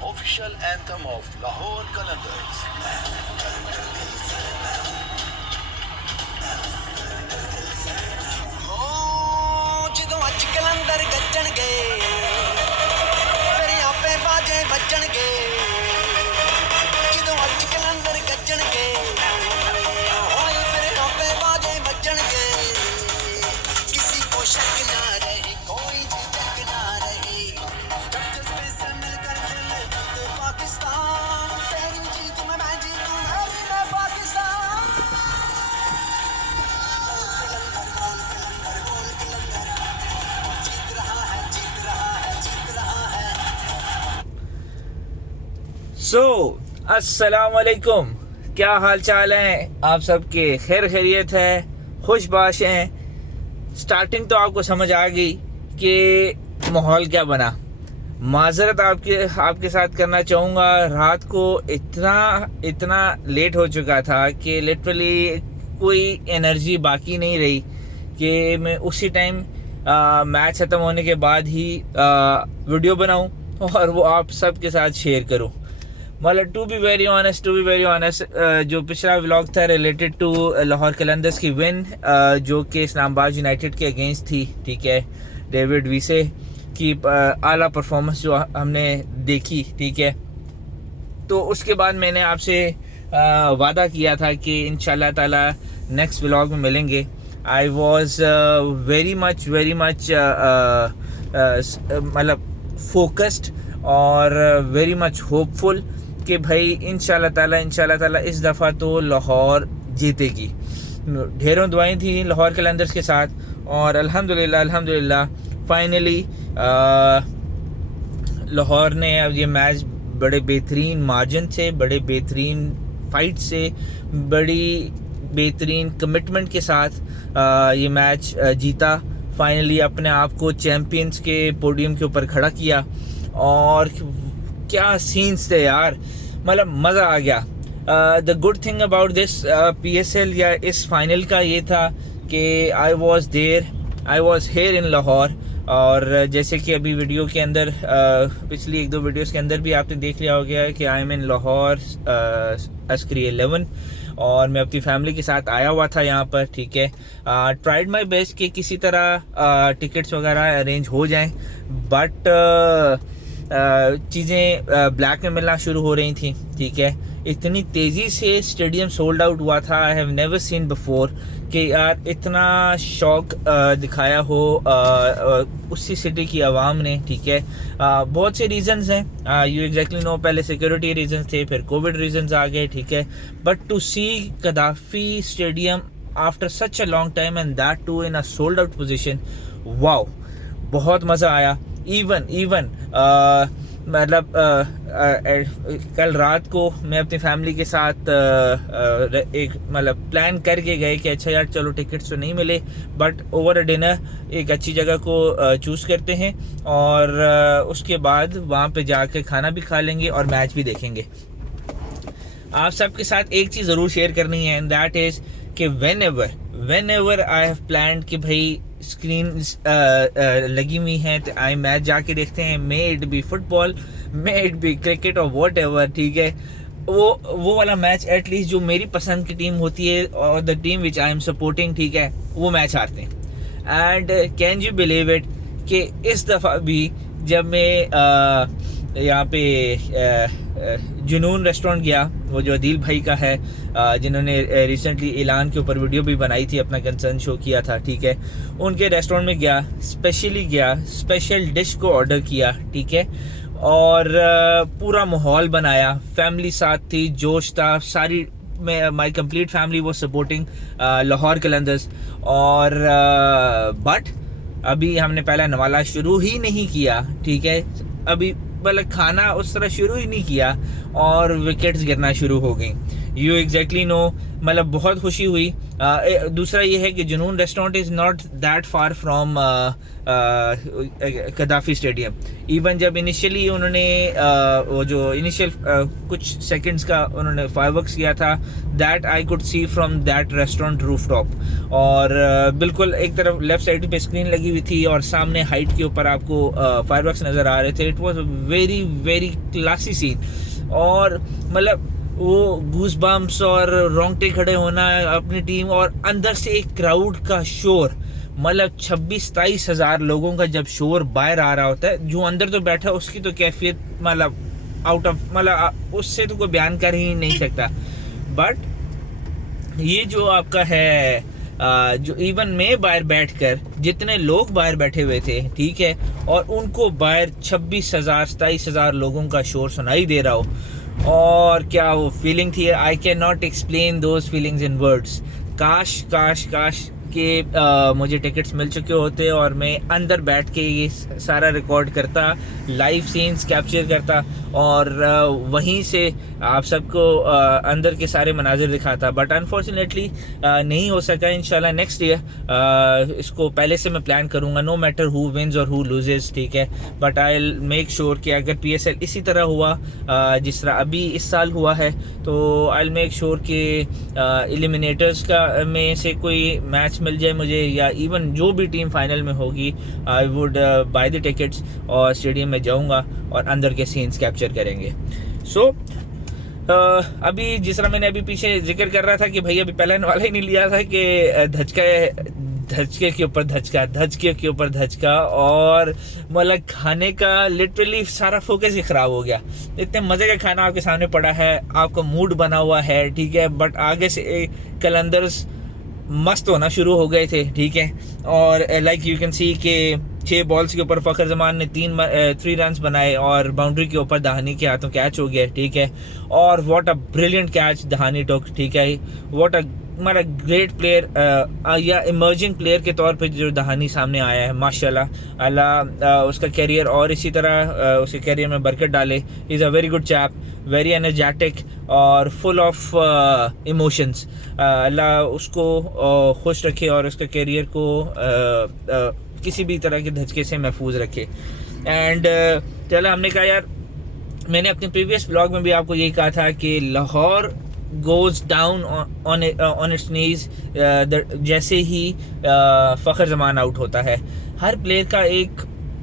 official anthem of Lahore Qalandars. ਜਦੋਂ ਅੱਜ ਕਲੰਦਰ ਗੱਜਣਗੇ ਫਿਰ ਆਪੇ ਬਾਜੇ ਵੱਜਣਗੇ ਜਦੋਂ ਅੱਜ ਕਲੰਦਰ ਗੱਜਣਗੇ ਹੋਏ ਫਿਰ ਆਪੇ ਬਾਜੇ ਵੱਜਣਗੇ किसी को शक ना रहे कोई झिझक ना रहे जब जज्बे से मिलकर खेले वक्त पाकिस्तान तेरी जीत में मैं जीतूं मैं पाकिस्तान बोल कलंदर जीत रहा है जीत रहा है जीत रहा है। सो अस्सलाम वालेकुम, क्या हाल चाल है आप सबके? खैर खैरियत है, खुशबाश हैं। स्टार्टिंग तो आपको समझ आ गई कि माहौल क्या बना। माजरत आपके साथ करना चाहूँगा, रात को इतना लेट हो चुका था कि लिटरली कोई एनर्जी बाकी नहीं रही कि मैं उसी टाइम मैच ख़त्म होने के बाद ही वीडियो बनाऊँ और वो आप सबके साथ शेयर करूँ। मतलब टू बी वेरी ऑनेस्ट जो पिछला व्लॉग था रिलेटेड टू लाहौर कलंदर्स की विन जो कि इस्लामाबाद यूनाइटेड के अगेंस्ट थी, ठीक है, डेविड वीसे की आला परफॉर्मेंस जो हमने देखी, ठीक है। तो उसके बाद मैंने आपसे वादा किया था कि इंशाल्लाह ताला नेक्स्ट व्लॉग में मिलेंगे। आई वॉज वेरी मच मतलब फोकस्ड और वेरी मच होपफुल कि भाई इंशाल्लाह ताला इस दफ़ा तो लाहौर जीतेगी। ढेरों दुआएं थी लाहौर कलंदर्स के साथ और अल्हम्दुलिल्लाह फाइनली लाहौर ने अब ये मैच बड़े बेहतरीन मार्जिन से, बड़े बेहतरीन फाइट से, बड़ी बेहतरीन कमिटमेंट के साथ ये मैच जीता। फाइनली अपने आप को चैम्पियंस के पोडियम के ऊपर खड़ा किया और क्या सीन्स थे यार, मतलब मज़ा आ गया। The good thing about this PSL या इस फाइनल का ये था कि I was here in Lahore. और जैसे कि अभी वीडियो के अंदर पिछली 1-2 वीडियोस के अंदर भी आपने देख लिया हो गया कि आई एम इन लाहौर अस्करी 11 और मैं अपनी फैमिली के साथ आया हुआ था यहाँ पर, ठीक है। ट्राइड माई बेस्ट कि किसी तरह टिकट्स वगैरह अरेंज हो जाएं, बट चीज़ें ब्लैक में मिलना शुरू हो रही थी, ठीक है। इतनी तेज़ी से स्टेडियम सोल्ड आउट हुआ था, I have never seen before कि यार इतना शौक दिखाया हो उसी सिटी की आवाम ने, ठीक है। बहुत से रीजंस हैं, यू एग्जैक्टली नो, पहले सिक्योरिटी रीजंस थे, फिर कोविड रीजंस आ गए, ठीक है। But to see Gaddafi stadium after such a long time and that too in a sold out position, wow, बहुत मज़ा आया। इवन मतलब कल रात को मैं अपनी फैमिली के साथ एक मतलब प्लान करके गए कि अच्छा यार चलो टिकट्स तो नहीं मिले बट ओवर अ डिनर एक अच्छी जगह को चूज़ करते हैं और उसके बाद वहाँ पे जाके खाना भी खा लेंगे और मैच भी देखेंगे। आप सबके साथ एक चीज़ ज़रूर शेयर करनी है एंड दैट इज़ कि when ever I have plan कि भाई स्क्रीन लगी हुई हैं तो आई मैच जाके देखते हैं, may it be football, may it be cricket और वॉट एवर, ठीक है। वो वाला मैच एटलीस्ट जो मेरी पसंद की टीम होती है और the team which I am supporting, ठीक है, वो मैच हारते हैं। And can you believe it कि इस दफ़ा भी जब मैं यहाँ पे जुनून रेस्टोरेंट गया, वो जो अदील भाई का है, जिन्होंने रिसेंटली ऐलान के ऊपर वीडियो भी बनाई थी, अपना कंसर्न शो किया था, ठीक है। उनके रेस्टोरेंट में गया, स्पेशल डिश को ऑर्डर किया, ठीक है, और पूरा माहौल बनाया, फैमिली साथ थी, जोश था, सारी माई कंप्लीट फैमिली वो सपोर्टिंग लाहौर कलंदर्स। और बट अभी हमने पहला नवाला शुरू ही नहीं किया, ठीक है, अभी मतलब खाना उस तरह शुरू ही नहीं किया और विकेट्स गिरना शुरू हो गई। यू एग्जैक्टली नो, मतलब बहुत खुशी हुई। दूसरा ये है कि जुनून restaurant is not that far from कदाफी stadium. Even जब इनिशियली उन्होंने वो जो इनिशियल कुछ सेकंड्स का उन्होंने फायरवर्क्स किया था, that I could see from that restaurant roof top. और बिल्कुल एक तरफ लेफ्ट साइड पे स्क्रीन लगी हुई थी और सामने हाइट के ऊपर आपको फायरवर्क्स नज़र आ रहे थे। It was very very classy scene. और मतलब वो गूस बम्प्स और रोंगटे खड़े होना अपनी टीम, और अंदर से एक क्राउड का शोर, मतलब 26-27 हज़ार लोगों का जब शोर बाहर आ रहा होता है, जो अंदर तो बैठा उसकी तो कैफियत मतलब आउट ऑफ, मतलब उससे तो कोई बयान कर ही नहीं सकता। बट ये जो आपका है जो इवन मैं बाहर बैठकर जितने लोग बाहर बैठे हुए थे, ठीक है, और उनको बाहर 26,000-27 हज़ार लोगों का शोर सुनाई दे रहा हो, और क्या वो फीलिंग थी, I can not explain those feelings in words. काश काश काश कि मुझे टिकट्स मिल चुके होते और मैं अंदर बैठ के ये सारा रिकॉर्ड करता, लाइव सीन्स कैप्चर करता और वहीं से आप सबको अंदर के सारे मनाजिर दिखाता। बट अनफॉर्चुनेटली नहीं हो सका। इंशाल्लाह नेक्स्ट ईयर इसको पहले से मैं प्लान करूँगा, नो मैटर हु विन्स और हु लूजेस, ठीक है। But I will make sure कि अगर PSL इसी तरह हुआ जिस तरह अभी इस साल हुआ है, तो आई विल मेक श्योर कि एलिमिनेटर्स का में से कोई मैच मिल जाए मुझे, या इवन जो भी टीम फाइनल में होगी, I would by the tickets और स्टेडियम में जाऊंगा और अंदर के सीन्स कैप्चर करेंगे। सो अभी जिस तरह मैंने अभी पीछे जिक्र कर रहा था कि भाई अभी पहले वाला ही नहीं लिया था कि धचके के ऊपर धचका, धचके के ऊपर धचका, और मतलब खाने का लिटरली सारा फोकस ही ख़राब हो गया। इतने मज़े का खाना आपके सामने पड़ा है, आपका मूड बना हुआ है, ठीक है, बट आगे से कलंदर्स मस्त होना शुरू हो गए थे, ठीक है। और लाइक यू कैन सी के 6 बॉल्स के ऊपर फ़खर जमान ने 3 रन्स बनाए और बाउंड्री के ऊपर दहानी के हाथों कैच हो गया, ठीक है। और व्हाट अ ब्रिलियंट कैच दहानी टुक, ठीक है। व्हाट अ हमारा ग्रेट प्लेयर या इमर्जिंग प्लेयर के तौर पे जो दहानी सामने आया है, माशाल्लाह, अल्लाह उसका कैरियर और इसी तरह उसके कैरियर में बरकत डाले। Is a very good chap, very energetic और फुल ऑफ इमोशंस। अल्लाह उसको खुश रखे और उसके कैरियर को किसी भी तरह के धचके से महफूज रखे। एंड चला, हमने कहा यार, मैंने अपने प्रीवियस ब्लॉग में भी आपको यही कहा था कि Lahore goes down on its knees जैसे ही फ़खर जमान आउट होता है। हर प्लेयर का एक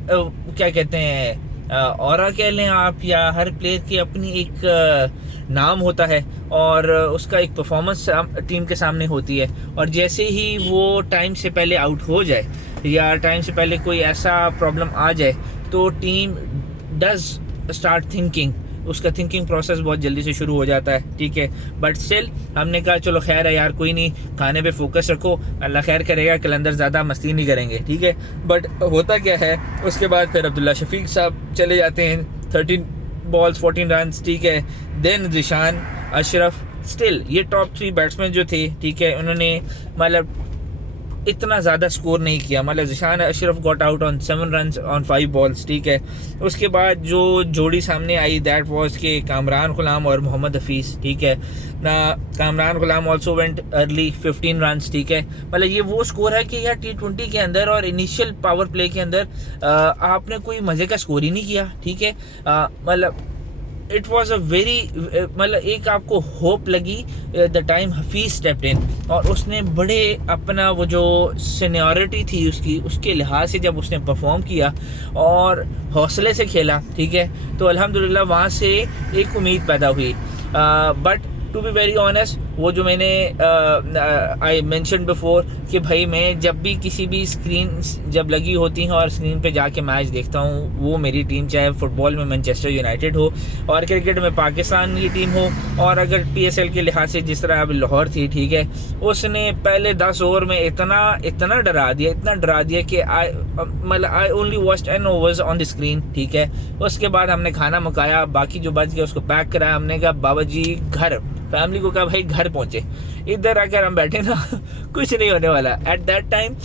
क्या कहते हैं ऑरा कह लें आप, या हर प्लेयर की अपनी एक नाम होता है और उसका एक परफॉर्मेंस टीम के सामने होती है। और जैसे ही वो टाइम से पहले आउट हो जाए या टाइम से पहले कोई ऐसा प्रॉब्लम आ जाए, तो टीम डज स्टार्ट थिंकिंग, उसका थिंकिंग प्रोसेस बहुत जल्दी से शुरू हो जाता है, ठीक है। बट स्टिल हमने कहा चलो खैर है यार, कोई नहीं, खाने पे फोकस रखो, अल्लाह खैर करेगा, कलंदर ज़्यादा मस्ती नहीं करेंगे, ठीक है। बट होता क्या है, उसके बाद फिर अब्दुल्ला शफीक साहब चले जाते हैं, 13 बॉल्स 14 रन्स, ठीक है। देन जिशान अशरफ, स्टिल ये टॉप 3 बैट्समैन जो थे, ठीक है, उन्होंने मतलब इतना ज़्यादा स्कोर नहीं किया। मतलब Zeeshan Ashraf got out on 7 runs on 5 balls, ठीक है। उसके बाद जो जोड़ी सामने आई, दैट वाज के कामरान गुलाम और मोहम्मद हफीज़, ठीक है ना। कामरान गुलाम ऑल्सो वेंट अर्ली 15 रन्स, ठीक है। मतलब ये वो स्कोर है कि यार T20 के अंदर और इनिशियल पावर प्ले के अंदर आपने कोई मज़े का स्कोर ही नहीं किया, ठीक है। मतलब इट वॉज अ वेरी, मतलब एक आपको होप लगी the time Hafeez stepped in, और उसने बड़े अपना वो जो सीनियरिटी थी उसकी, उसके लिहाज से जब उसने परफॉर्म किया और हौसले से खेला, ठीक है, तो अल्हम्दुलिल्लाह वहाँ से एक उम्मीद पैदा हुई। But to be very honest, वो जो मैंने आई मेंशन बिफोर कि भाई मैं जब भी किसी भी स्क्रीन जब लगी होती हैं और स्क्रीन पे जाके मैच देखता हूँ, वो मेरी टीम, चाहे फुटबॉल में मैनचेस्टर यूनाइटेड हो और क्रिकेट में पाकिस्तान की टीम हो, और अगर PSL के लिहाज से जिस तरह अब लाहौर थी, ठीक है, उसने पहले 10 ओवर में इतना डरा दिया कि I only watched 10 overs on the screen, ठीक है। उसके बाद हमने खाना मुकाया, बाकी जो बच गया उसको पैक कराया, हमने कहा बाबा जी घर फैमिली को कहा भाई घर पहुंचे, इधर आकर हम बैठे ना कुछ नहीं होने वाला। एट दैट टाइम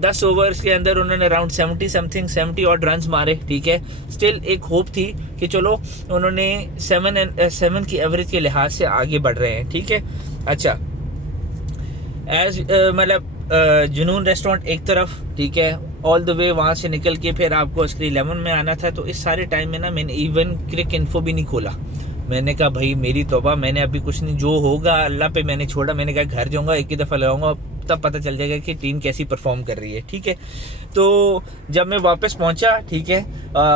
10 ओवर्स के अंदर उन्होंने अराउंड 70 ऑड रन्स मारे, ठीक है। स्टिल एक होप थी कि चलो उन्होंने 7 की एवरेज के लिहाज से आगे बढ़ रहे हैं, ठीक है। अच्छा, एज मतलब जुनून रेस्टोरेंट एक तरफ, ठीक है, ऑल द वे वहाँ से निकल के फिर आपको स्क्रीन 11 में आना था। तो इस सारे टाइम में ना मैंने इवन क्रिक इन्फो भी नहीं खोला। मैंने कहा भाई मेरी तौबा, मैंने अभी कुछ नहीं, जो होगा अल्लाह पे मैंने छोड़ा। मैंने कहा घर जाऊँगा, एक ही दफ़ा लगाऊंगा, तब पता चल जाएगा कि टीम कैसी परफॉर्म कर रही है, ठीक है। तो जब मैं वापस पहुंचा, ठीक है,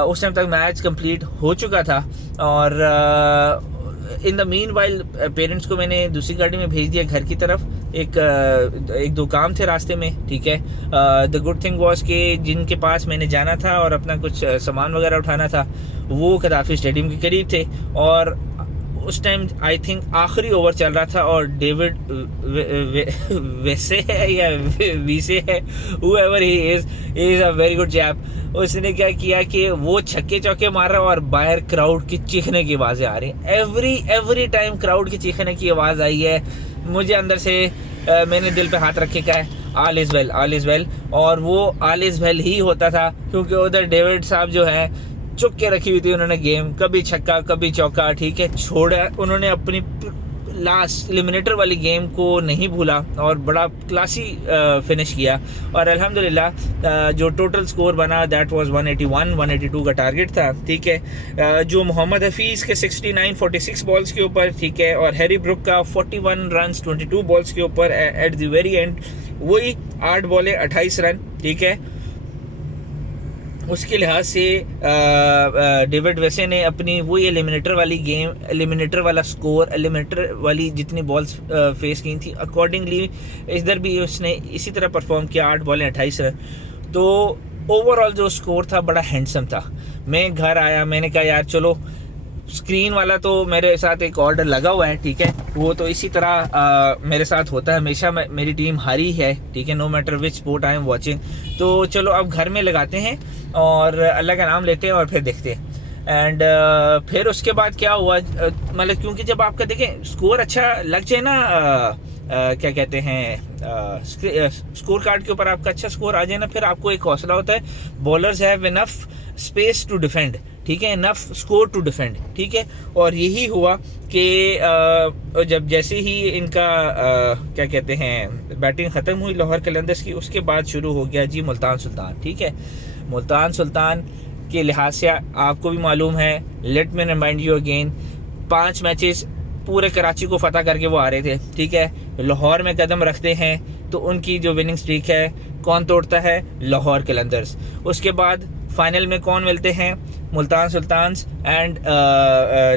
उस टाइम तक मैच कंप्लीट हो चुका था। और in the mean while parents को मैंने दूसरी गाड़ी में भेज दिया घर की तरफ। एक दो काम थे रास्ते में, ठीक है। द गुड थिंग वॉज कि जिनके पास मैंने जाना था और अपना कुछ सामान वगैरह उठाना था वो कदाफी स्टेडियम के करीब थे। और उस टाइम आई थिंक आखिरी ओवर चल रहा था और डेविड वैसे है या वीसे है, whoever he is a very good chap, उसने क्या किया कि वो छक्के चौके मार रहा और बाहर क्राउड की चीखने की आवाज़ें आ रही हैं। एवरी टाइम क्राउड की चीखने की आवाज़ आई है। मुझे अंदर से मैंने दिल पे हाथ रखे कहा है ऑल इज़ वेल, और वो ऑल इज़ वेल ही होता था क्योंकि उधर डेविड साहब जो है चुक के रखी हुई थी उन्होंने गेम, कभी छक्का कभी चौका, ठीक है, छोड़ा। उन्होंने अपनी लास्ट एलिमिनेटर वाली गेम को नहीं भूला और बड़ा क्लासी फिनिश किया। और अल्हम्दुलिल्लाह जो टोटल स्कोर बना दैट वाज 182 का टारगेट था, ठीक है। जो मोहम्मद हफीज़ के 46 बॉल्स के ऊपर, ठीक है, और हैरी ब्रुक का 41 रन्स 22 बॉल्स के ऊपर एट द वेरी एंड, वही 8 बॉलें 28 रन, ठीक है। उसके लिहाज से डेविड वेसे ने अपनी वही एलिमिनेटर वाली गेम, एलिमिनेटर वाला स्कोर, एलिमिनेटर वाली जितनी बॉल्स फेस की थी अकॉर्डिंगली इधर भी उसने इसी तरह परफॉर्म किया, 8 बॉलें 28 रन। तो ओवरऑल जो स्कोर था बड़ा हैंडसम था। मैं घर आया, मैंने कहा यार चलो स्क्रीन वाला तो मेरे साथ एक ऑर्डर लगा हुआ है, ठीक है, वो तो इसी तरह मेरे साथ होता है हमेशा। मेरी टीम हारी है, ठीक है, no matter which sport I am watching. तो चलो अब घर में लगाते हैं और अल्लाह का नाम लेते हैं और फिर देखते हैं। एंड फिर उसके बाद क्या हुआ, मतलब क्योंकि जब आपका देखें स्कोर अच्छा लग जाए ना, क्या कहते हैं, स्कोर कार्ड के ऊपर आपका अच्छा स्कोर आ जाए ना, फिर आपको एक हौसला होता है, bowlers have enough space to defend, ठीक है, इनफ स्कोर टू डिफेंड, ठीक है। और यही हुआ कि जब जैसे ही इनका क्या कहते हैं बैटिंग ख़त्म हुई लाहौर कलंदर्स की, उसके बाद शुरू हो गया जी मुल्तान सुल्तान, ठीक है। मुल्तान सुल्तान के लिहाज से आपको भी मालूम है, let me remind you again, 5 matches पूरे कराची को फतह करके वो आ रहे थे, ठीक है। लाहौर में कदम रखते हैं तो उनकी जो विनिंग स्ट्रीक है कौन तोड़ता है, लाहौर कलंदर्स। उसके बाद फाइनल में कौन मिलते हैं, मुल्तान सुल्तान्स एंड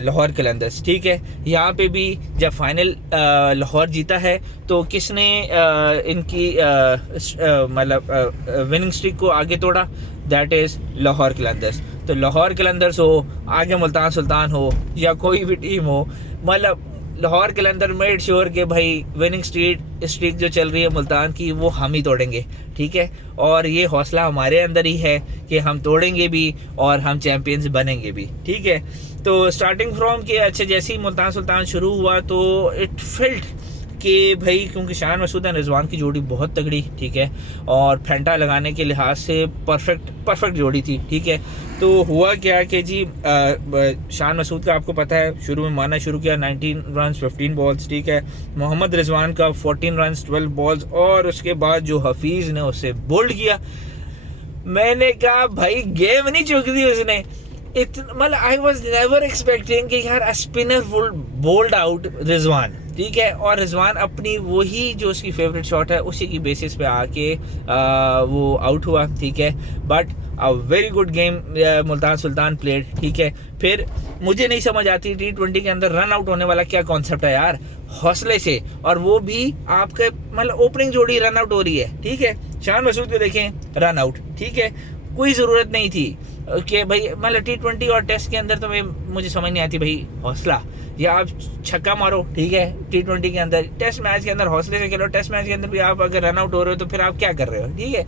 लाहौर कलंदर्स, ठीक है। यहाँ पे भी जब फाइनल लाहौर जीता है तो किसने इनकी मतलब विनिंग स्ट्रीक को आगे तोड़ा, दैट इज़ लाहौर कलंदर्स। तो लाहौर कलंदर्स हो, आगे मुल्तान सुल्तान हो या कोई भी टीम हो, मतलब लाहौर कलंदर मेड श्योर के भाई विनिंग स्ट्रीक जो चल रही है मुल्तान की वो हम ही तोड़ेंगे, ठीक है। और ये हौसला हमारे अंदर ही है कि हम तोड़ेंगे भी और हम चैम्पियंस बनेंगे भी, ठीक है। तो स्टार्टिंग फ्रॉम के अच्छा जैसे ही मुल्तान सुल्तान शुरू हुआ तो इट फेल्ट कि भाई क्योंकि शान मसूद और रिजवान की जोड़ी बहुत तगड़ी, ठीक है, और फेंटा लगाने के लिहाज से परफेक्ट जोड़ी थी, ठीक है। तो हुआ क्या कि जी शान मसूद का आपको पता है शुरू में मारना शुरू किया 19 रन 15 बॉल्स, ठीक है। मोहम्मद रिजवान का 14 रन 12 बॉल्स, और उसके बाद जो हफीज़ ने उसे बोल्ड किया, मैंने कहा भाई गेम नहीं चुक दी उसने। मतलब आई वॉज नेवर एक्सपेक्टिंग कि यार स्पिनर बोल्ड आउट रिजवान, ठीक है। और रिजवान अपनी वही जो उसकी फेवरेट शॉट है उसी की बेसिस पे आके वो आउट हुआ, ठीक है। But a very good game Multan Sultan played, ठीक है। फिर मुझे नहीं समझ आती T20 के अंदर रन आउट होने वाला क्या कॉन्सेप्ट है यार, हौसले से, और वो भी आपके मतलब ओपनिंग जोड़ी रन आउट हो रही है, ठीक है। शान मसूद को देखें रन आउट, ठीक है, कोई ज़रूरत नहीं थी कि भाई मतलब T20 और टेस्ट के अंदर तो मुझे समझ नहीं आती भाई हौसला, या आप छक्का मारो, ठीक है, T20 के अंदर, टेस्ट मैच के अंदर हौसले से खेलो। टेस्ट मैच के अंदर भी आप अगर रन आउट हो रहे हो तो फिर आप क्या कर रहे हो, ठीक है।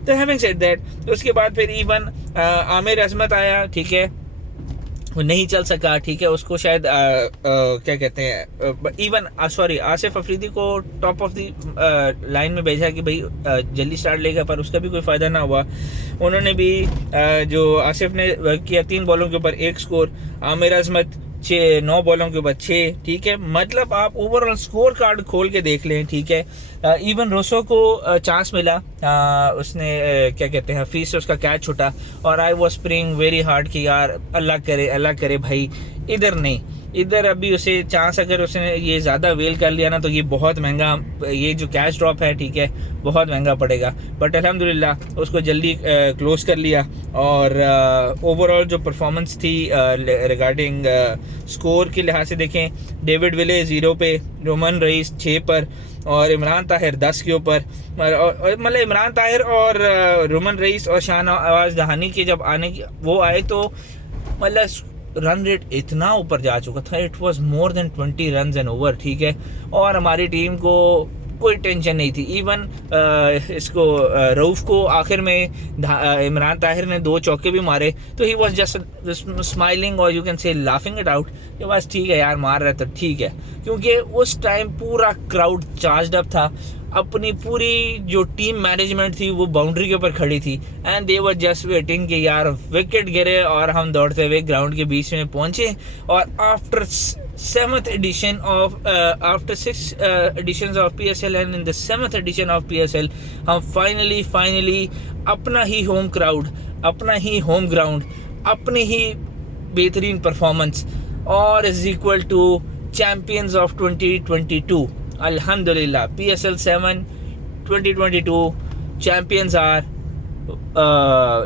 तो हैविंग सेड दैट उसके बाद फिर इवन आमिर अजमत आया, ठीक है, वो नहीं चल सका, ठीक है, उसको शायद क्या कहते हैं, इवन सॉरी आसिफ अफरीदी को टॉप ऑफ द लाइन में भेजा कि भाई जल्दी स्टार्ट लेगा, पर उसका भी कोई फ़ायदा ना हुआ। उन्होंने भी जो आसिफ ने किया 3 बॉलों के ऊपर 1 स्कोर, आमिर अजमत 9 बॉलों के ऊपर 6, ठीक है। मतलब आप ओवरऑल स्कोर कार्ड खोल के देख लें, ठीक है। इवन रोसो को चांस मिला, उसने क्या कहते हैं हफीज से उसका कैच छूटा, और I was praying very hard कि यार अल्लाह करे भाई इधर नहीं, इधर अभी उसे चांस, अगर उसने ये ज़्यादा वेल कर लिया ना तो ये बहुत महंगा, ये जो कैच ड्रॉप है, ठीक है, बहुत महंगा पड़ेगा। बट अल्हम्दुलिल्लाह उसको जल्दी क्लोज कर लिया। और ओवरऑल जो परफॉर्मेंस थी रिगार्डिंग स्कोर के लिहाज से देखें, डेविड विले 0 पे, रोमन रईस 6 पर, और इमरान ताहिर 10 के ऊपर। मतलब इमरान ताहिर और रोमन रईस और शाहनवाज दहानी के जब आने की वो आए तो मतलब रन रेट इतना ऊपर जा चुका था, it was more than 20 run and over, ठीक है। और हमारी टीम को कोई टेंशन नहीं थी। इवन इसको रऊफ को आखिर में इमरान ताहिर ने 2 चौके भी मारे तो ही वाज जस्ट स्माइलिंग और यू कैन से लाफिंग इट आउट कि बस ठीक है यार, मार रहे तो ठीक है, क्योंकि उस टाइम पूरा क्राउड चार्ज्ड अप था। अपनी पूरी जो टीम मैनेजमेंट थी वो बाउंड्री के ऊपर खड़ी थी, and they were just waiting कि यार विकेट गिरे और हम दौड़ते हुए ग्राउंड के बीच में पहुंचे। और after 7th edition of after 6 editions of PSL and in the 7th edition of PSL हम फाइनली अपना ही होम क्राउड, अपना ही होम ग्राउंड, अपनी ही बेहतरीन परफॉर्मेंस, और is equal to champions of 2022। अल्हम्दुलिल्लाह PSL 7 2022 champions are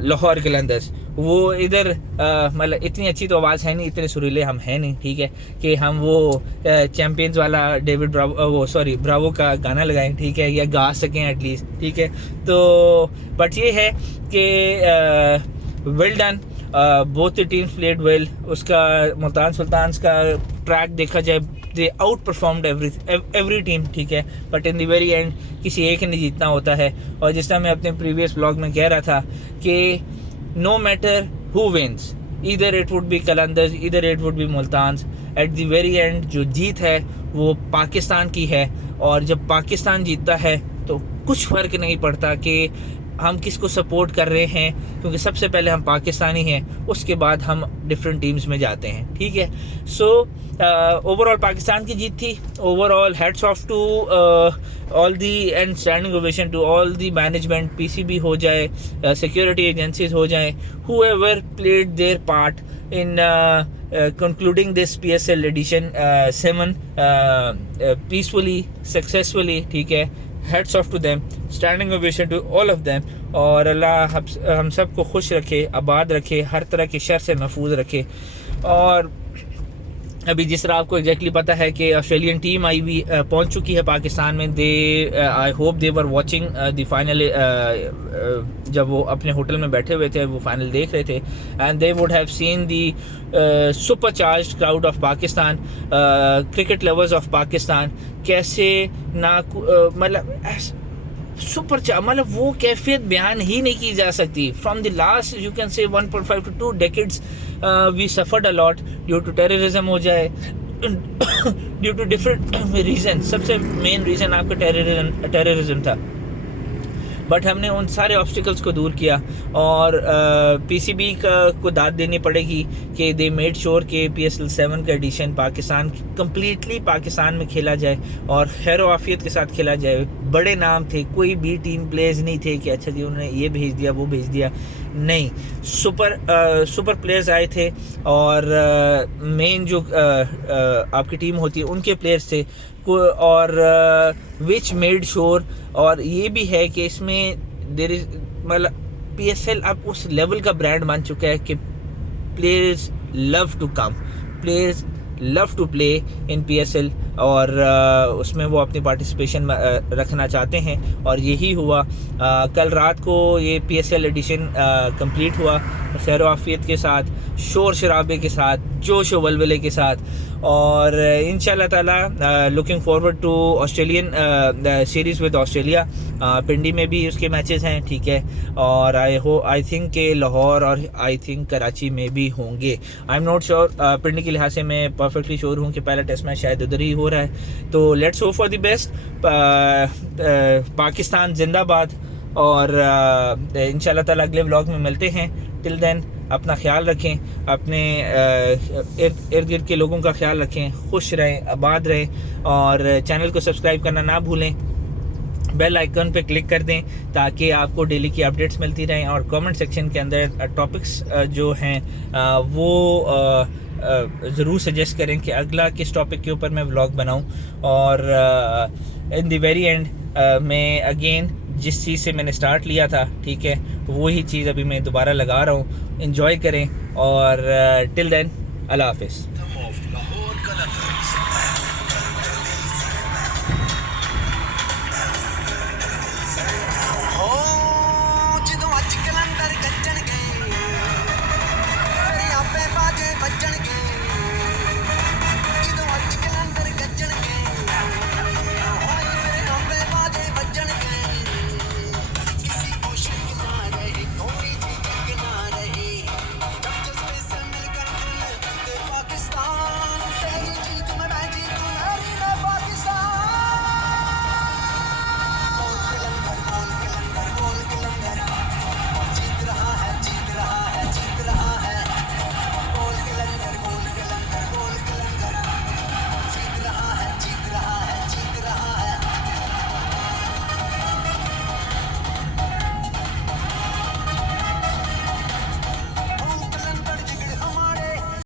Lahore Qalandars. वो इधर मतलब इतनी अच्छी तो आवाज़ है नहीं, इतने सुरीले हम हैं नहीं, ठीक है, कि हम वो चैम्पियंस वाला डेविड ब्रावो का गाना लगाएं, ठीक है, या गा सकें एटलीस्ट, ठीक है। तो बट ये है कि well done, both the teams played well. उसका मुल्तान सुल्तान्स का ट्रैक देखा जाए, दे आउट परफॉर्म्ड एवरी टीम, ठीक है, but in the very and किसी एक ने जीतना होता है। और जिस तरह मैं अपने प्रीवियस ब्लॉग में कह रहा था कि no matter who wins, either it would be Qalandars, either it would be Multans, at the very end जो जीत है वो पाकिस्तान की है। और जब पाकिस्तान जीतता है तो कुछ फ़र्क नहीं पड़ता कि हम किसको सपोर्ट कर रहे हैं, क्योंकि सबसे पहले हम पाकिस्तानी हैं, उसके बाद हम डिफरेंट टीम्स में जाते हैं, ठीक है। सो ओवरऑल पाकिस्तान की जीत थी। Overall hats off to all the and standing ovation to all the management, PCB हो जाए, सिक्योरिटी एजेंसीज हो जाए, whoever played their part in concluding this PSL edition 7 peacefully, successfully, ठीक है। Hats off to them, standing ovation to all of them. और अल्लाह हम सबको खुश रखे, आबाद रखे, हर तरह की शर से महफूज रखे। और अभी जिस तरह आपको एग्जैक्टली पता है कि ऑस्ट्रेलियन टीम आई हुई पहुंच चुकी है पाकिस्तान में। They I hope they were watching the final, जब वो अपने होटल में बैठे हुए थे वो फाइनल देख रहे थे, and they would have seen the super charge crowd of Pakistan, cricket lovers of Pakistan, कैसे ना मतलब सुपर मतलब वो कैफियत बयान ही नहीं की जा सकती। From the last you can say 1.5 to 2 decades we suffered a lot due to terrorism हो जाए, ड्यू टू डिफरेंट रीजन। सबसे मेन रीजन आपका टेररिज्म था, बट हमने उन सारे ऑब्स्टिकल्स को दूर किया। और पीसीबी को दाद देनी पड़ेगी कि दे मेड श्योर कि PSL 7 का एडिशन पाकिस्तान कम्प्लीटली पाकिस्तान में खेला जाए और खैर आफियत के साथ खेला जाए। बड़े नाम थे, कोई बी टीम प्लेयर्स नहीं थे कि अच्छा जी उन्होंने ये भेज दिया वो भेज दिया, नहीं, सुपर प्लेयर्स आए थे। और मेन जो आपकी टीम होती है उनके प्लेयर्स थे, और विच मेड श्योर। और ये भी है कि इसमें देयर इज मतलब PSL अब उस लेवल का ब्रांड बन चुका है कि players love to come, players love to play in PSL, और उसमें वो अपनी पार्टिसिपेशन रखना चाहते हैं। और यही हुआ, कल रात को ये PSL एडिशन कंप्लीट हुआ। खैर आफियत के साथ, शोर शराबे के साथ, जोश व वलवले के साथ। और इंशाल्लाह ताला looking forward to Australian series with Australia. Pindi में भी उसके मैचेस हैं, ठीक है। और आई थिंक के लाहौर और आई थिंक कराची में भी होंगे। आई एम नॉट श्योर, पिंडी के लिहाज से मैं परफेक्टली श्योर हूँ कि पहला टेस्ट मैच शायद उधर ही हो रहा है। तो let's hope for the best. Pakistan जिंदाबाद। और इंशाल्लाह ताला अगले व्लॉग में मिलते हैं। टिल देन अपना ख्याल रखें, अपने इर्द गिर्द के लोगों का ख्याल रखें, खुश रहें, आबाद रहें। और चैनल को सब्सक्राइब करना ना भूलें, बेल आइकन पे क्लिक कर दें ताकि आपको डेली की अपडेट्स मिलती रहें। और कमेंट सेक्शन के अंदर टॉपिक्स जो हैं वो ज़रूर सजेस्ट करें कि अगला किस टॉपिक के ऊपर मैं व्लॉग बनाऊं। और इन द वेरी एंड मैं अगेन जिस चीज़ से मैंने स्टार्ट लिया था, ठीक है, वही चीज़ अभी मैं दोबारा लगा रहा हूँ। एंजॉय करें और टिल देन अल्लाह हाफिज़। Anthem of Lahore Qalandars.